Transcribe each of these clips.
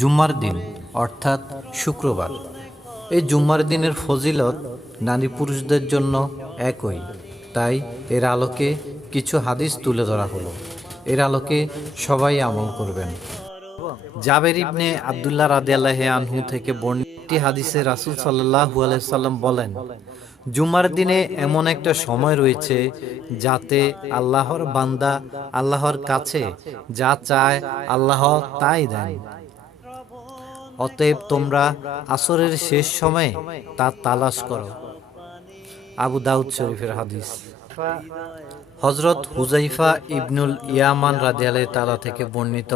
জুম্মার দিন অর্থাৎ শুক্রবার। এই জুম্মার দিনের ফজিলত নারী পুরুষদের জন্য একই, তাই এর আলোকে কিছু হাদিস তুলে ধরা হলো। এর আলোকে সবাই আমল করবেন। জাবের ইবনে আব্দুল্লাহ রাদিয়াল্লাহু আনহু থেকে বর্ণিত একটি হাদিসে রাসূল সাল্লাল্লাহু আলাইহি সাল্লাম বলেন, জুমার দিনে এমন একটা সময় রয়েছে যাতে আল্লাহর বান্দা আল্লাহর কাছে যা চায় আল্লাহ তাই দেন। অতএব তোমরা আসরের শেষ সময়ে তা তালাশ করো। আবু দাউদ শরীফের হাদিস। হযরত হুযাইফা ইবনুল ইয়ামান রাদিয়াল্লাহু তাআলা থেকে বর্ণিত,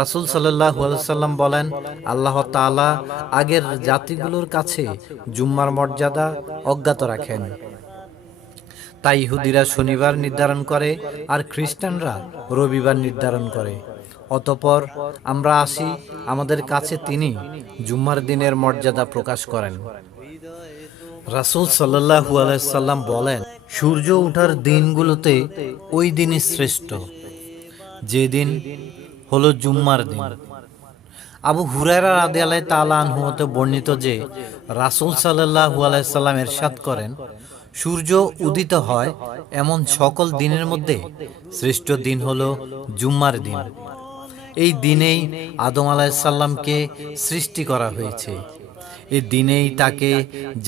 রাসূল সাল্লাল্লাহু আলাইহি সাল্লাম বলেন, আল্লাহ তাআলা আগের জাতিগুলোর কাছে জুম্মার মর্যাদা অজ্ঞাত রাখেন। তাই ইহুদিরা শনিবার নির্ধারণ করে আর খ্রিস্টানরা রবিবার নির্ধারণ করে। অতঃপর আমরা আসি, আমাদের কাছে তিনি জুম্মার দিনের মর্যাদা প্রকাশ করেন। রাসূল সাল্লাল্লাহু আলাইহি সাল্লাম বলেন, সূর্য ওঠার দিনগুলোতে ওই দিনই শ্রেষ্ঠ, যেদিন হলো জুম্মার দিন। আবু হুরায়রা রাদিয়াল্লাহু তাআলা আনহু হতে বর্ণিত যে রাসূল সাল্লাল্লাহু আলাইহি সাল্লাম ইরশাদ করেন, সূর্য উদিত হয় এমন সকল দিনের মধ্যে শ্রেষ্ঠ দিন হলো জুম্মার দিন। এই দিনেই আদম আলাইহিস সালামকে সৃষ্টি করা হয়েছে। এই দিনেই তাকে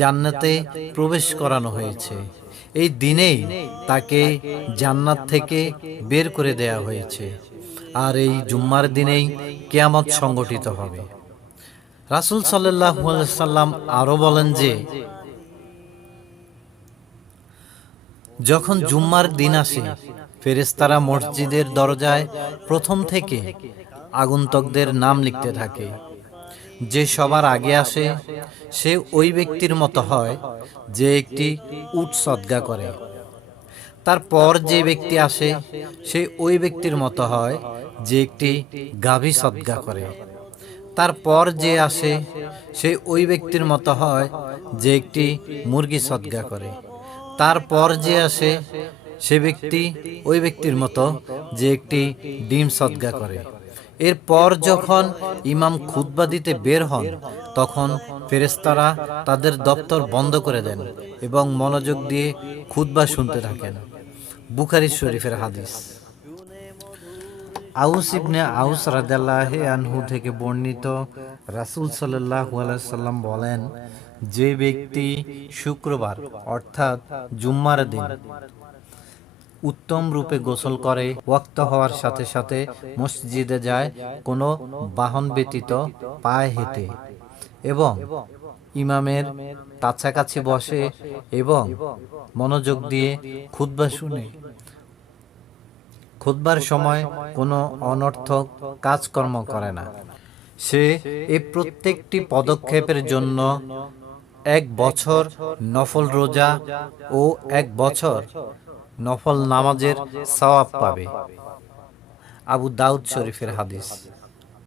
জান্নাতে প্রবেশ করানো হয়েছে। এই দিনেই তাকে জান্নাত থেকে বের করে দেয়া হয়েছে। আর এই জুম্মার দিনেই কিয়ামত সংগঠিত হবে। রাসূল সাল্লাল্লাহু আলাইহি সাল্লাম আরো বলেন যে, যখন জুম্মার দিন আসে, ফেরেশতারা মসজিদের দরজায় প্রথম থেকে আগন্তুকদের নাম লিখতে থাকে। যে সবার আগে আসে সে ওই ব্যক্তির মতো হয় যে একটি উট সদকা করে। তারপর যে ব্যক্তি আসে সে ওই ব্যক্তির মতো হয় যে একটি গাভী সদকা করে। তারপর যে আসে সে ওই ব্যক্তির মতো হয় যে একটি মুরগি সদকা করে। তারপর যে আসে সে ব্যক্তি ওই ব্যক্তির মতো যে একটি ডিম সদকা করে। এরপর যখন ইমাম খুতবা দিতে বের হন, তখন ফেরেশতারা তাদের দপ্তর বন্ধ করে দেন এবং মনোযোগ দিয়ে খুতবা শুনতে থাকেন। বুখারী শরীফের হাদিস। আউস ইবনে আউস রাদিয়াল্লাহু আনহু থেকে বর্ণিত, রাসূল সাল্লাল্লাহু আলাইহি সাল্লাম বলেন, যে ব্যক্তি শুক্রবার অর্থাৎ জুম্মার দিন উত্তম রূপে গোসল করে, ওয়াক্ত হওয়ার সাথে সাথে মসজিদে যায় কোনো বাহন ব্যতীত পায়ে হেঁটে, এবং ইমামের কাছাকাছি বসে এবং মনোযোগ দিয়ে খুতবা শুনে, খুতবার সময় কোনো অনর্থক কাজকর্ম করে না, সে এই প্রত্যেকটি পদক্ষেপের জন্য 1 বছর নফল রোজা ও 1 বছর নফল নামাজের সওয়াব পাবে। আবু দাউদ শরীফের হাদিস।